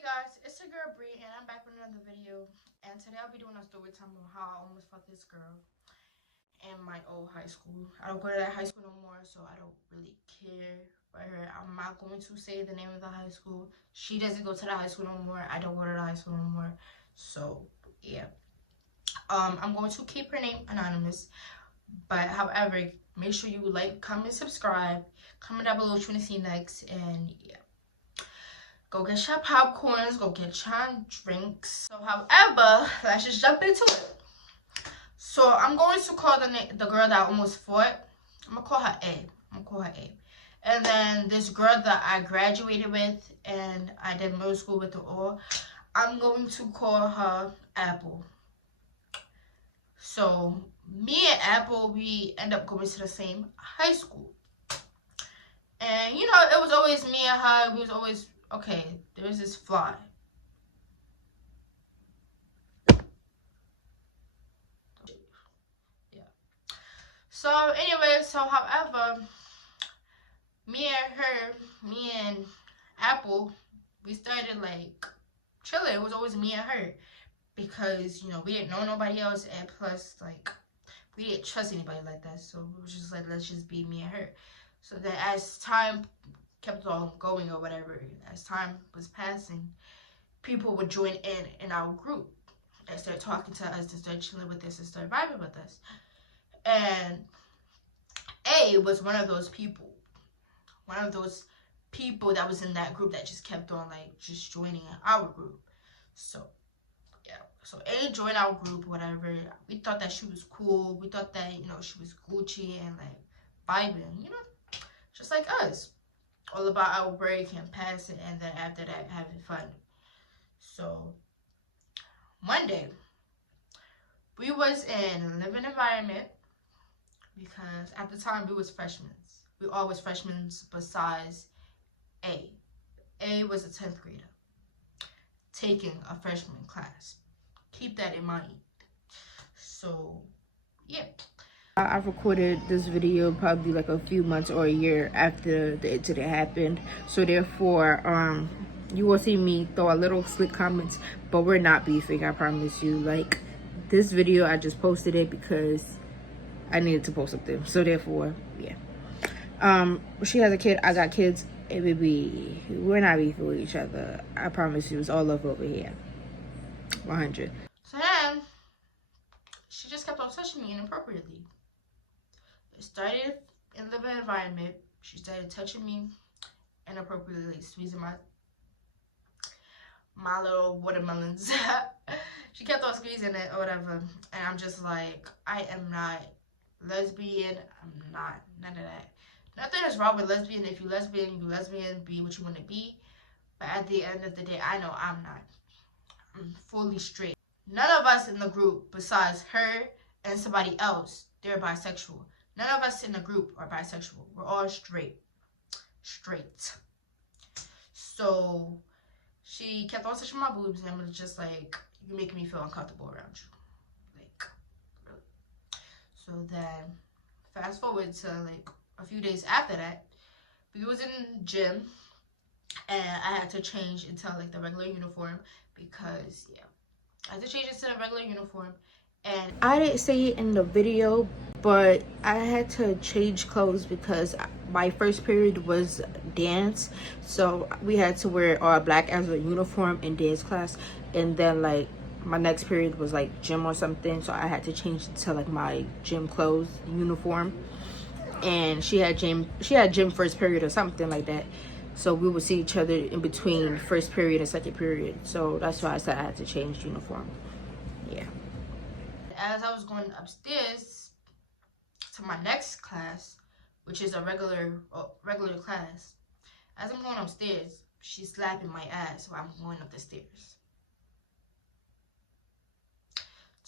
Hey guys, it's your girl Bri and I'm back with another video, and today I'll be doing a story time of how I almost fucked this girl in my old high school. I don't go to that high school no more, so I don't really care for her. I'm not going to say the name of the high school. She doesn't go to the high school no more. I don't go to the high school no more. So yeah. I'm going to keep her name anonymous. But however, make sure you like, comment, subscribe, comment down below what you want to see next, and yeah. Go get your popcorns, go get your drinks. So however, let's just jump into it. So I'm going to call the girl that I almost fought. I'm gonna call her A. And then this girl that I graduated with and I did middle school with her all, I'm going to call her Apple. So me and Apple, we end up going to the same high school. And you know, it was always me and her. We was always, okay, there's this fly. Yeah. So anyway, however, me and Apple, we started like chilling. It was always me and her because, you know, we didn't know nobody else, and plus like we didn't trust anybody like that. So it was just like, let's just be me and her. So that as time kept on going or whatever, as time was passing, people would join in our group and start talking to us and start chilling with us and start vibing with us. And A was one of those people that was in that group that just kept on like just joining our group. So yeah, so A joined our group, whatever. We thought that she was cool. We thought that, you know, she was Gucci and like vibing, you know, just like us. All about our break and passing, and then after that having fun. So Monday, we was in a living environment because at the time we was freshmen. We all was freshmen besides A. A was a 10th grader taking a freshman class. Keep that in mind. So yeah. I recorded this video probably like a few months or a year after the incident happened. So therefore, you will see me throw a little slick comments, but we're not beefing, I promise you. Like, this video, I just posted it because I needed to post something. So therefore, yeah. She has a kid, I got kids. It would be, we're not beefing with each other. I promise you, it's all love over here. 100. So then, she just kept on touching me inappropriately. It started in the living environment. She started touching me inappropriately, squeezing my little watermelons. She kept on squeezing it or whatever. And I'm just like, I am not lesbian. I'm not, none of that. Nothing is wrong with lesbian. If you're lesbian, be what you want to be. But at the end of the day, I know I'm not. I'm fully straight. None of us in the group, besides her and somebody else, they're bisexual. None of us in the group are bisexual. We're all straight. So she kept on touching my boobs, and was just like, you're making me feel uncomfortable around you. Like, really. So then, fast forward to like a few days after that, we was in gym, and I had to change into like the regular uniform because, yeah, I had to change into the regular uniform. And I didn't say it in the video, but I had to change clothes because my first period was dance. So we had to wear all black as a uniform in dance class. And then like my next period was like gym or something. So I had to change to like my gym clothes uniform. And she had gym first period or something like that. So we would see each other in between first period and second period. So that's why I said I had to change uniform. Yeah. As I was going upstairs to my next class, which is a regular class, as I'm going upstairs, she's slapping my ass while I'm going up the stairs.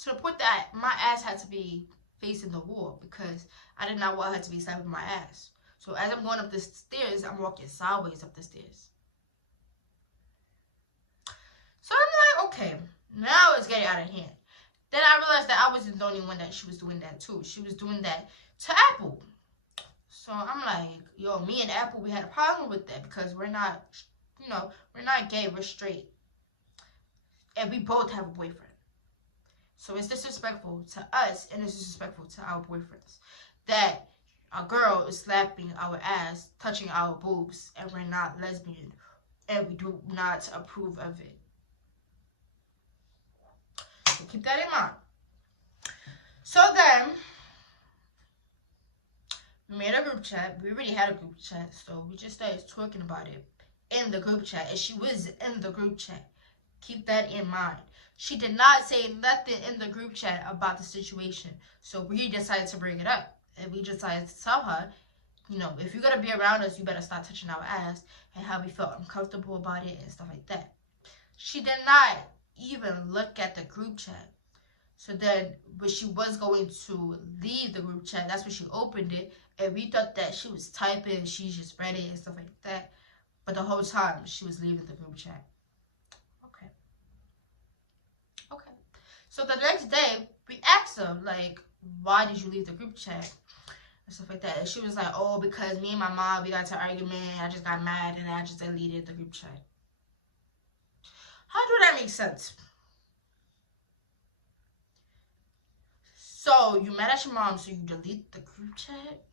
To the point that my ass had to be facing the wall because I did not want her to be slapping my ass. So as I'm going up the stairs, I'm walking sideways up the stairs. So I'm like, okay, now it's getting out of hand. Then I realized that I wasn't the only one that she was doing that too. She was doing that to Apple. So I'm like, yo, me and Apple, we had a problem with that because we're not, you know, we're not gay, we're straight. and we both have a boyfriend. So it's disrespectful to us and it's disrespectful to our boyfriends that a girl is slapping our ass, touching our boobs, and we're not lesbian and we do not approve of it. So keep that in mind. So then, we made a group chat. We already had a group chat, so we just started talking about it in the group chat, and she was in the group chat. Keep that in mind. She did not say nothing in the group chat about the situation, so we decided to bring it up, and we decided to tell her, you know, if you're gonna be around us, you better stop touching our ass, and how we felt uncomfortable about it and stuff like that. She did not even look at the group chat. So then, when she was going to leave the group chat, that's when she opened it, and we thought that she was typing, she just read it and stuff like that. But the whole time, she was leaving the group chat. Okay. So the next day, we asked her, like, why did you leave the group chat? And stuff like that. And she was like, oh, because me and my mom, we got into an argument, I just got mad, and I just deleted the group chat. How do that make sense? So, you mad at your mom, so you delete the group chat?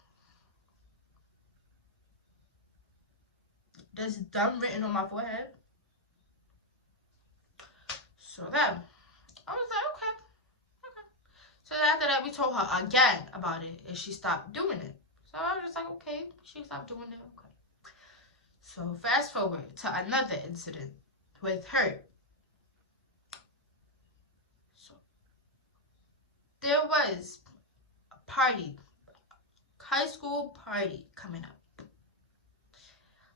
There's dumb written on my forehead. So then, I was like, okay. So then after that, we told her again about it, and she stopped doing it. So I was just like, okay, she stopped doing it, okay. So fast forward to another incident with her. So there was a party, high school party coming up.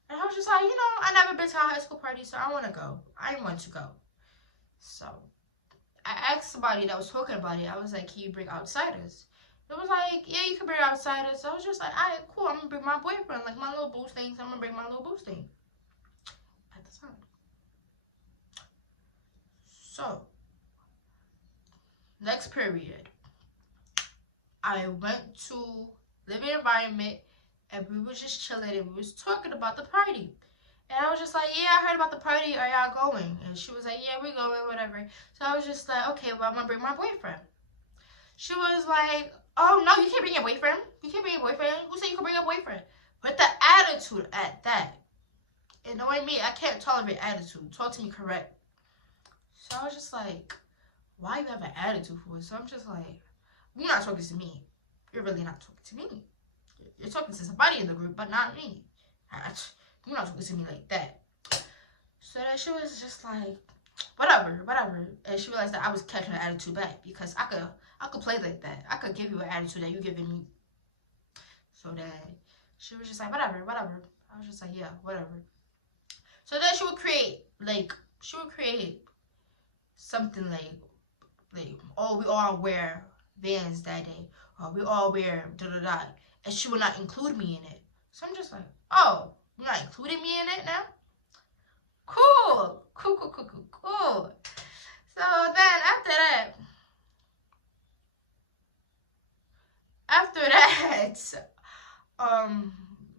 And I was just like, you know, I never been to a high school party, so I want to go. I want to go. So I asked somebody that was talking about it. I was like, can you bring outsiders? It was like, yeah, you can bring outsiders. So I was just like, all right, cool. I'm going to bring my boyfriend. Like, my little boo things. I'm going to bring my little boo thing. At the time. So, next period. I went to living environment. And we was just chilling. And we was talking about the party. And I was just like, yeah, I heard about the party. Are y'all going? And she was like, yeah, we're going, whatever. So I was just like, okay, well, I'm going to bring my boyfriend. She was like, oh, no, you can't bring your boyfriend. You can't bring your boyfriend. Who said you can bring your boyfriend? With the attitude at that. And knowing me, I can't tolerate attitude. Talk to me correct. So I was just like, why you have an attitude for it? So I'm just like, you're not talking to me. You're really not talking to me. You're talking to somebody in the group, but not me. You're not talking to me like that. So that she was just like, whatever. And she realized that I was catching her attitude back because I could play like that. I could give you an attitude that you're giving me. So that she was just like, whatever. I was just like, yeah, whatever. So then she would create something like, oh, we all wear Vans that day. Or we all wear da-da-da. And she would not include me in it. So I'm just like, oh, you're not including me in it now? Cool. So then after that,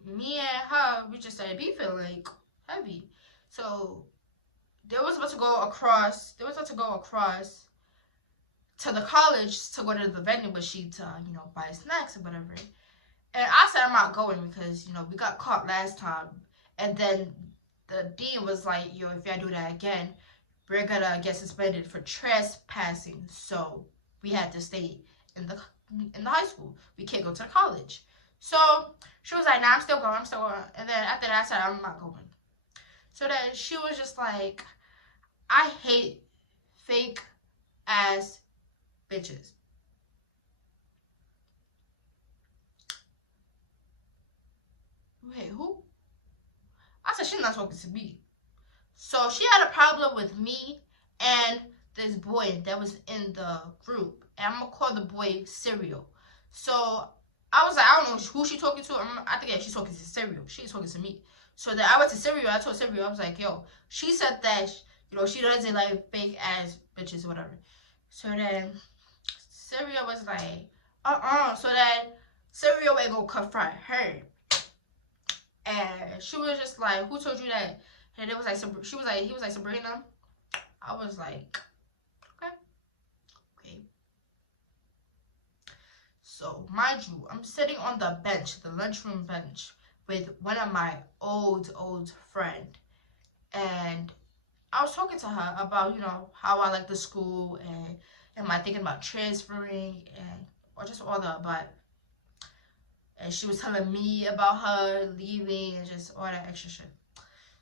me and her, we just started beefing like heavy. So they were supposed to go across to the college to go to the vending machine to, you know, buy snacks or whatever. And I said I'm not going because, you know, we got caught last time. And then the dean was like, yo, if y'all do that again, we're gonna get suspended for trespassing. So we had to stay in the high school. We can't go to the college. So she was like, nah, I'm still going. And then after that, I said, I'm not going. So then she was just like, I hate fake ass bitches. Wait, who? I said, she's not talking to me. So she had a problem with me and this boy that was in the group. And I'm going to call the boy Serial. So I was like, I don't know who she's talking to. I think, yeah, she's talking to Serial. She's talking to me. So then I went to Serial. I told Serial, I was like, yo, she said that, you know, she doesn't like fake ass bitches or whatever. So then Serial was like, So then Serial ain't going to confront her. And she was just like, who told you that? And it was like, he was like, Sabrina, I was like, okay. So, mind you, I'm sitting on the bench, the lunchroom bench, with one of my old friend. And I was talking to her about, how I like the school and am I thinking about transferring and or just all the but. And she was telling me about her leaving and just all that extra shit.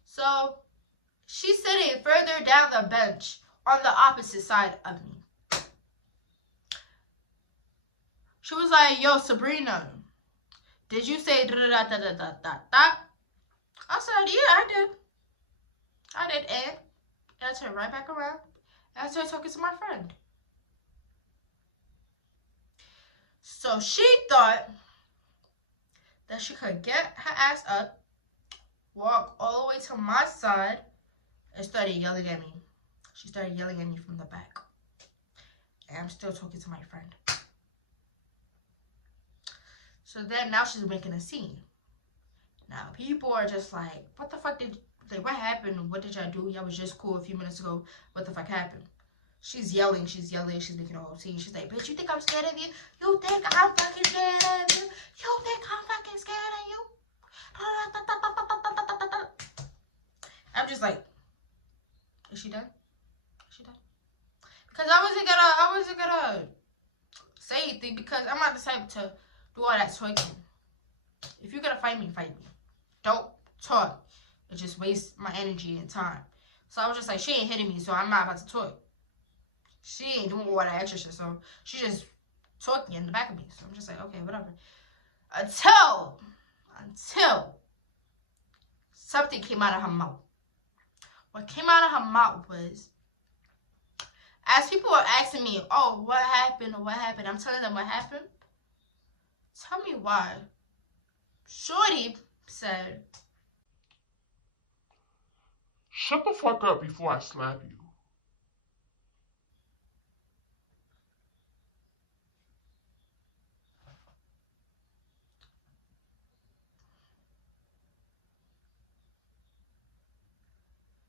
So she's sitting further down the bench on the opposite side of me. She was like, yo, Sabrina, did you say da da da da da da da? I said, yeah, I did. And I turned right back around and I started talking to my friend. So she thought that she could get her ass up, walk all the way to my side, and started yelling at me. She started yelling at me from the back. And I'm still talking to my friend. So then now she's making a scene. Now people are just like, what the fuck what happened? What did y'all do? Y'all was just cool a few minutes ago. What the fuck happened? She's yelling, she's making a whole scene. She's like, bitch, you think I'm scared of you? You think I'm fucking scared of you? You think I'm fucking scared of you? I'm just like, is she done? Is she done? Because I wasn't gonna say anything because I'm not the type to do all that talking. If you're gonna fight me, fight me. Don't talk. It just wastes my energy and time. So I was just like, she ain't hitting me, so I'm not about to talk. She ain't doing all that extra shit, so she just talking in the back of me. So I'm just like, okay, whatever. Until something came out of her mouth. What came out of her mouth was, as people were asking me, oh, what happened or what happened, I'm telling them what happened. Tell me why. Shorty said, shut the fuck up before I slap you.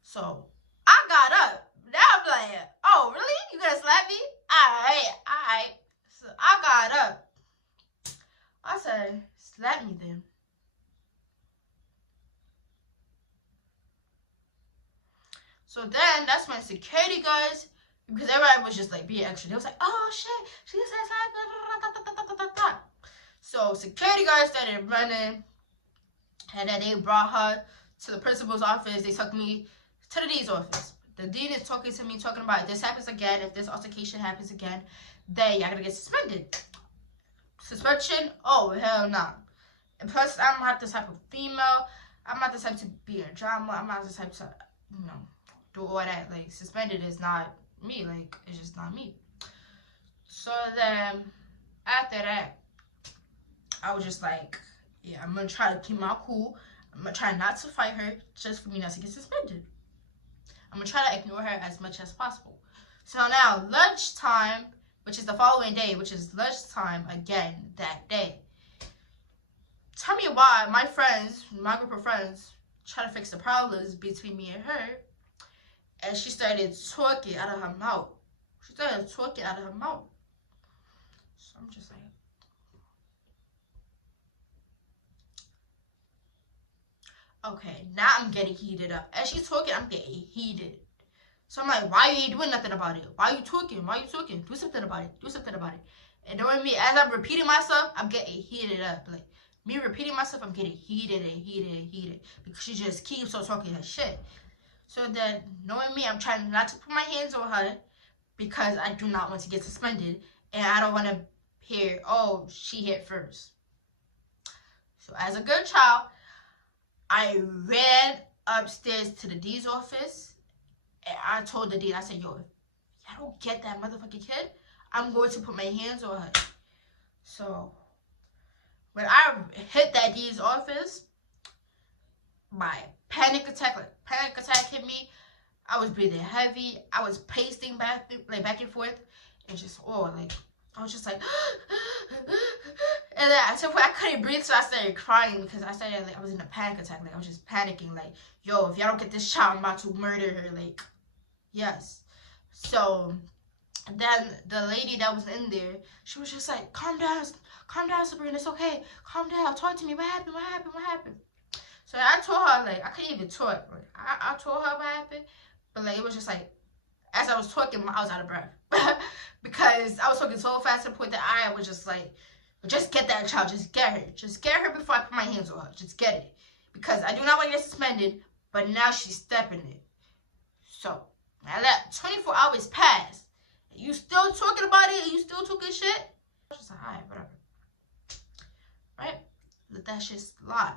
So I got up. Now I'm like, oh, really? You gonna slap me? Alright. So I got up. I said, slap me then. So then that's when security guards, because everybody was just like being extra. They was like, oh shit, she said slap me. So security guards started running, and then they brought her to the principal's office. They took me to the dean's office. The dean is talking to me, talking about if this happens again, if this altercation happens again, then y'all gonna get suspended. Suspension? Oh, hell nah. And plus, I'm not the type of female. I'm not the type to be a drama. I'm not the type to, do all that. Like, suspended is not me. Like, it's just not me. So then, after that, I was just like, yeah, I'm gonna try to keep my cool. I'm gonna try not to fight her just for me not to get suspended. I'm gonna try to ignore her as much as possible. So now, lunchtime, which is the following day, which is lunchtime again that day. Tell me why my friends, my group of friends, try to fix the problems between me and her. And she started talking out of her mouth. So I'm just like, okay, now I'm getting heated up. As she's talking, I'm getting heated. So I'm like, why you ain't doing nothing about it? Why you talking? Do something about it. And knowing me, as I'm repeating myself, I'm getting heated up. Like, me repeating myself, I'm getting heated. Because she just keeps on talking that shit. So then, knowing me, I'm trying not to put my hands on her because I do not want to get suspended. And I don't want to hear, oh, she hit first. So as a good child, I ran upstairs to the dean's office. And I told the dean, I said, yo, if I don't get that motherfucking kid, I'm going to put my hands on her. So when I hit that dean's office, my panic attack hit me. I was breathing heavy. I was pacing back and forth, and just I was just like, and then at some point I couldn't breathe, so I started crying because I was in a panic attack. Like, I was just panicking. Like, yo, if y'all don't get this child, I'm about to murder her. Like, yes. So then the lady that was in there, she was just like, calm down, Sabrina, it's okay, calm down, talk to me, what happened? So I told her, like, I couldn't even talk. Like, I told her what happened, but like it was just like, as I was talking, I was out of breath because I was talking so fast to the point that I was just like, just get that child, just get her before I put my hands on her, just get it, because I do not want to get suspended, but now she's stepping it. So I let 24 hours pass. You still talking about it? You still talking shit? I was just like, alright, whatever. Right? Let that shit slide.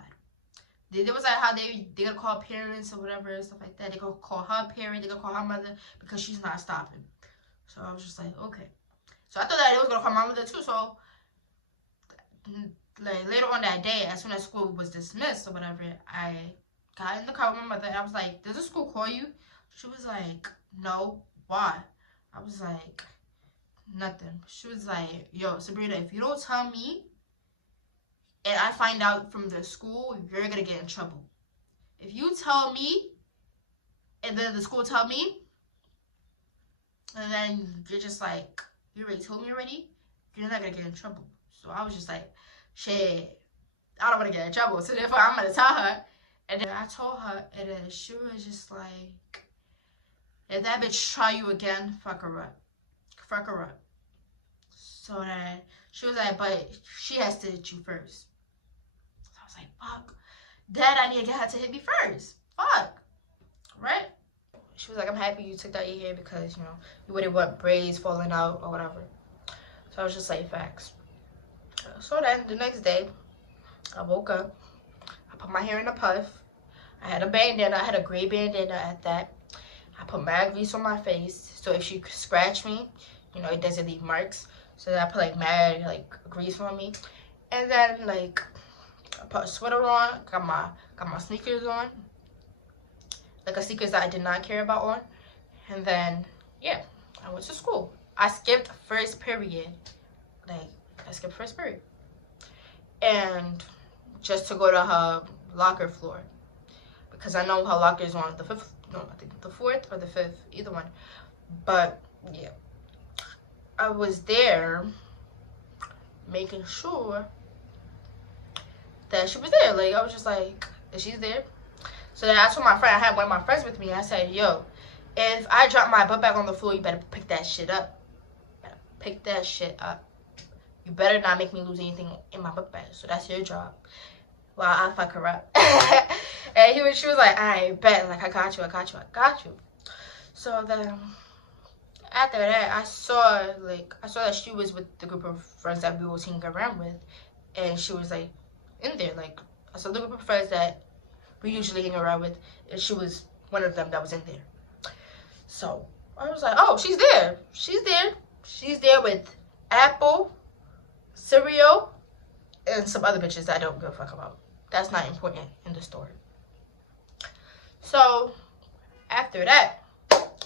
There was like how they gonna call parents or whatever and stuff like that. They gonna call her parent, they gonna call her mother because she's not stopping. So I was just like, okay. So I thought that they was gonna call my mother too. So like later on that day, as soon as school was dismissed or whatever, I got in the car with my mother and I was like, does the school call you? She was like, no. Why? I was like, nothing. She was like, yo, Sabrina, if you don't tell me and I find out from the school, you're gonna get in trouble. If you tell me and then the school tell me, and then you're just like, you already told me already, you're not gonna get in trouble. So I was just like, shit, I don't want to get in trouble, so therefore I'm gonna tell her. And then I told her, and then she was just like, if that bitch try you again, fuck her up. So then she was like, but she has to hit you first. So I was like, fuck. Dad, I need to get her to hit me first. Fuck. Right? She was like, I'm happy you took that your hair because, you know, you wouldn't want braids falling out or whatever. So I was just like, facts. So then the next day, I woke up. I put my hair in a puff. I had a bandana. I had a gray bandana at that. I put mad grease on my face, so if she scratch me, you know, it doesn't leave marks. So then I put like mad like grease on me, and then like I put a sweater on, got my sneakers on, like a sneakers that I did not care about on, and then yeah, I went to school. I skipped first period, and just to go to her locker floor because I know her locker is on the fifth. No, I think the 4th or the 5th, either one. But yeah, I was there making sure that she was there. Like I was just like, is she there? So then I told my friend, I had one of my friends with me. I said, yo, if I drop my butt back on the floor, you better pick that shit up. You better not make me lose anything in my book bag. So that's your job. Well, I fuck her up. And she was like, I bet, like, I got you. So then, after that, I saw that she was with the group of friends that we were hanging around with. And she was, like, in there. Like, I saw the group of friends that we usually hang around with. And she was one of them that was in there. So, I was like, oh, she's there. She's there with Apple, cereal, and some other bitches that I don't give a fuck about. That's not important in the story. So, after that,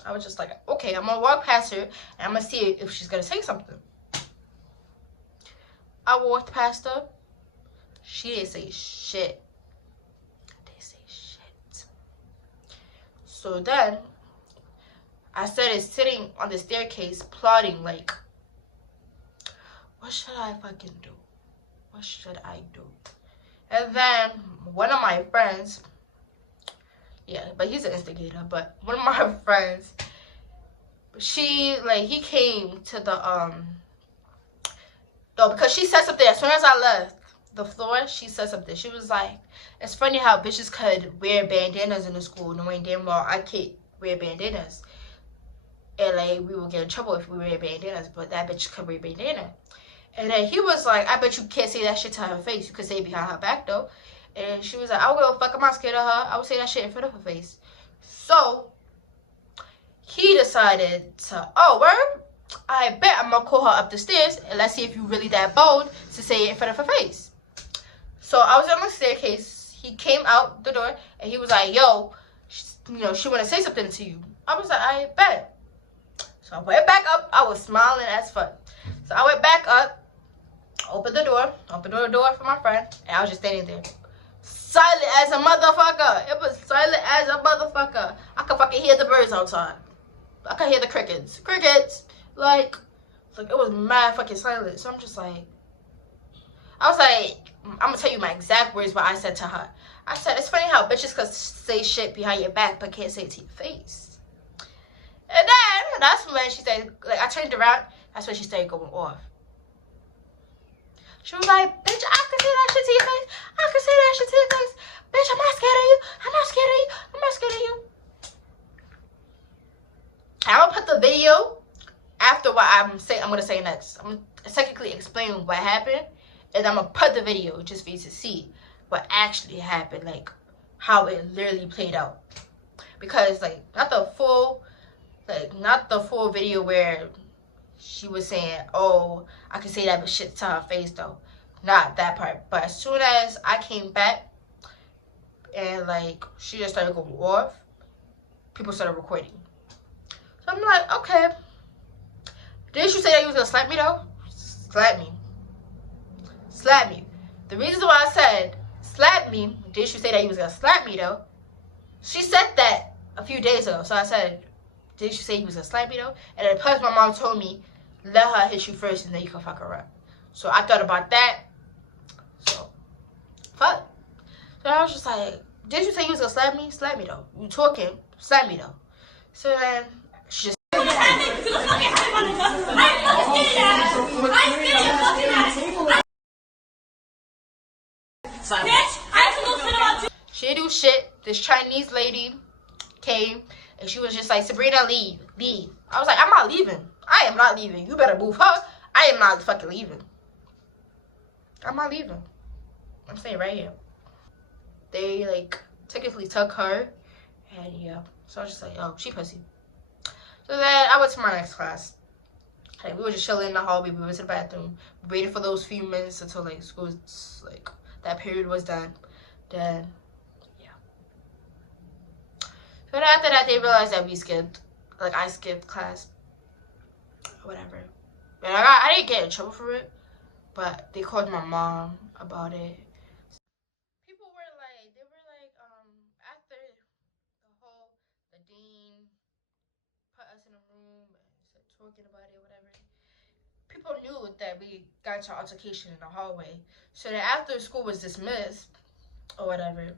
I was just like, okay, I'm gonna walk past her and I'm gonna see if she's gonna say something. I walked past her. She didn't say shit. So then, I started sitting on the staircase plotting, like, what should I fucking do? What should I do? And then one of my friends, yeah, but he's an instigator, but one of my friends, he came to the, no, because she said something as soon as I left the floor, she said something. She was like, it's funny how bitches could wear bandanas in the school, knowing damn well I can't wear bandanas. And, like, we will get in trouble if we wear bandanas, but that bitch could wear bandana. And then he was like, I bet you can't say that shit to her face. You could say it behind her back, though. And she was like, I will fuck, I'm not scared of her. I would say that shit in front of her face. So, he decided to, oh, word? I bet I'm going to call her up the stairs, and let's see if you really that bold to say it in front of her face. So, I was on the staircase. He came out the door, and he was like, yo, she want to say something to you. I was like, I bet. So, I went back up. I was smiling as fuck. So, I went back up. Opened the door for my friend, and I was just standing there. Silent as a motherfucker. It was silent as a motherfucker. I could fucking hear the birds outside. I could hear the crickets. Like it was mad fucking silent. So I'm just like, I was like, I'm gonna tell you my exact words, what I said to her. I said, it's funny how bitches could say shit behind your back, but can't say it to your face. And then, that's when she started, like, I turned around, that's when she started going off. She was like, bitch, I can say that shit to your face. I can say that shit to your face. Bitch, I'm not scared of you. I'm not scared of you. I'm not scared of you. I'm gonna put the video after what I'm gonna say next. I'm gonna technically explain what happened, and I'm gonna put the video just for you to see what actually happened, like how it literally played out. Because like not the full video where she was saying, oh, I can say that shit to her face though. Not that part. But as soon as I came back and like she just started going off, people started recording. So I'm like, okay. Didn't you say that you was gonna slap me though? Slap me. Slap me. The reason why I said slap me, didn't you say that you was gonna slap me though? She said that a few days ago. So I said, didn't you say you was gonna slap me though? And then plus my mom told me, let her hit you first and then you can fuck her up. So I thought about that. So fuck. So I was just like, did you say you was gonna slap me? Slap me though. You talking, slap me though. So then she just she didn't do shit. This Chinese lady came and she was just like, Sabrina, leave. I was like, I'm not leaving. I am not leaving. You better move her. I am not fucking leaving. I'm not leaving. I'm staying right here. They like technically took her, and yeah. So I was just like, oh, she pussy. So then I went to my next class. Like, we were just chilling in the hallway. We went to the bathroom, waited for those few minutes until like school was, like that period was done. Then yeah. But after that, they realized that we skipped. Like I skipped class, whatever. And I didn't get in trouble for it, but they called my mom about it. People were like, after the dean put us in a room and started talking about it, whatever. People knew that we got into altercation in the hallway. So that after school was dismissed or whatever,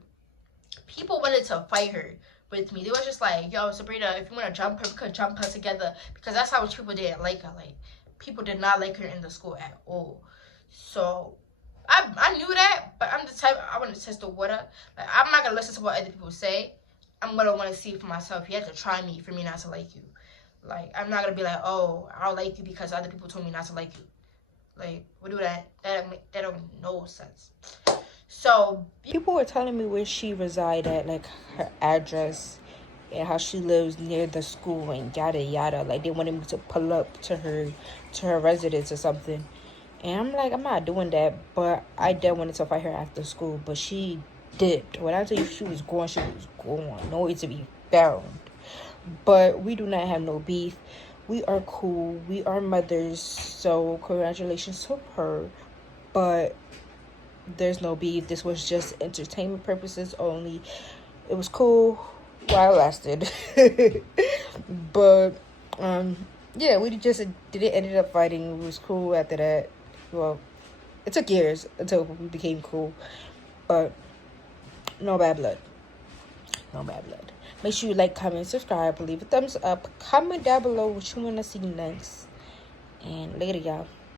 people wanted to fight her with me. They were just like, yo, Sabrina, if you want to jump her, we could jump her together. Because that's how much people didn't like her. Like, people did not like her in the school at all. So I knew that, but I'm the type, I want to test the water. Like, I'm not going to listen to what other people say. I'm going to want to see for myself. You have to try me for me not to like you. Like, I'm not going to be like, oh, I don't like you because other people told me not to like you. Like, we do that. That don't make no sense. So, people were telling me where she reside at, like her address and how she lives near the school and yada yada. Like, they wanted me to pull up to her residence or something. And I'm like, I'm not doing that. But I did wanted to fight her after school, but she dipped. When I tell you she was gone, she was gone. Nowhere to be found. But we do not have no beef. We are cool. We are mothers. So congratulations to her. But there's no beef. This was just entertainment purposes only. It was cool while it lasted. But yeah, we just ended up fighting. It was cool after that. Well, it took years until we became cool. But no bad blood. Make sure you like, comment, subscribe, leave a thumbs up, comment down below what you want to see next. And later, y'all.